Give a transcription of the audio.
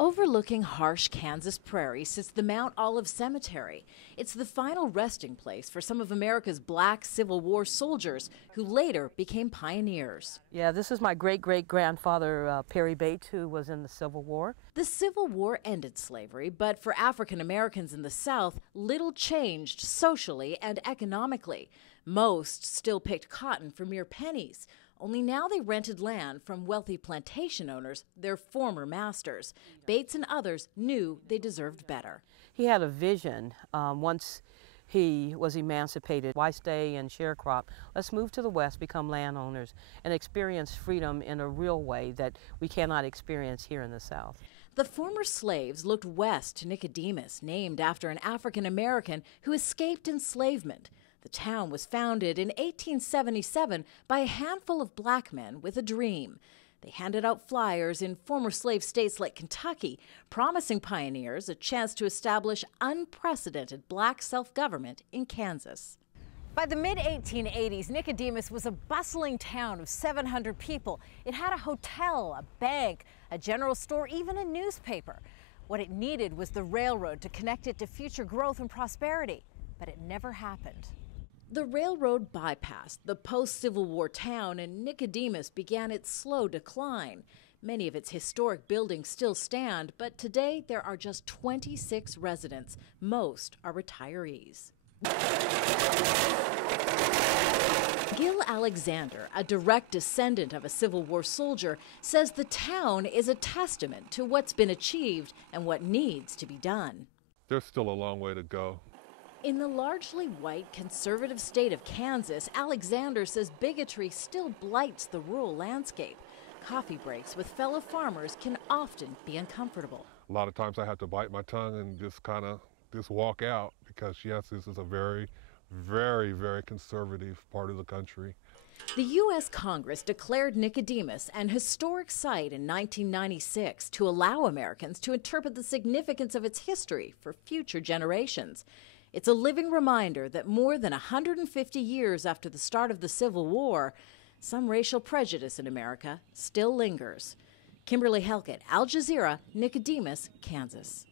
Overlooking harsh Kansas prairie sits the Mount Olive Cemetery. It's the final resting place for some of America's black Civil War soldiers who later became pioneers. Yeah, this is my great-great-grandfather, Perry Bates, who was in the Civil War. The Civil War ended slavery, but for African Americans in the South, little changed socially and economically. Most still picked cotton for mere pennies. Only now they rented land from wealthy plantation owners, their former masters. Bates and others knew they deserved better. He had a vision once he was emancipated. Why stay and sharecrop? Let's move to the West, become landowners, and experience freedom in a real way that we cannot experience here in the South. The former slaves looked west to Nicodemus, named after an African American who escaped enslavement. The town was founded in 1877 by a handful of black men with a dream. They handed out flyers in former slave states like Kentucky, promising pioneers a chance to establish unprecedented black self-government in Kansas. By the mid-1880s, Nicodemus was a bustling town of 700 people. It had a hotel, a bank, a general store, even a newspaper. What it needed was the railroad to connect it to future growth and prosperity, but it never happened. The railroad bypassed the post-Civil War town, and Nicodemus began its slow decline. Many of its historic buildings still stand, but today there are just 26 residents. Most are retirees. Gil Alexander, a direct descendant of a Civil War soldier, says the town is a testament to what's been achieved and what needs to be done. There's still a long way to go. In the largely white, conservative state of Kansas, Alexander says bigotry still blights the rural landscape. Coffee breaks with fellow farmers can often be uncomfortable. A lot of times I have to bite my tongue and just walk out because, yes, this is a very, very conservative part of the country. The U.S. Congress declared Nicodemus an historic site in 1996 to allow Americans to interpret the significance of its history for future generations. It's a living reminder that more than 150 years after the start of the Civil War, some racial prejudice in America still lingers. Kimberly Helkett, Al Jazeera, Nicodemus, Kansas.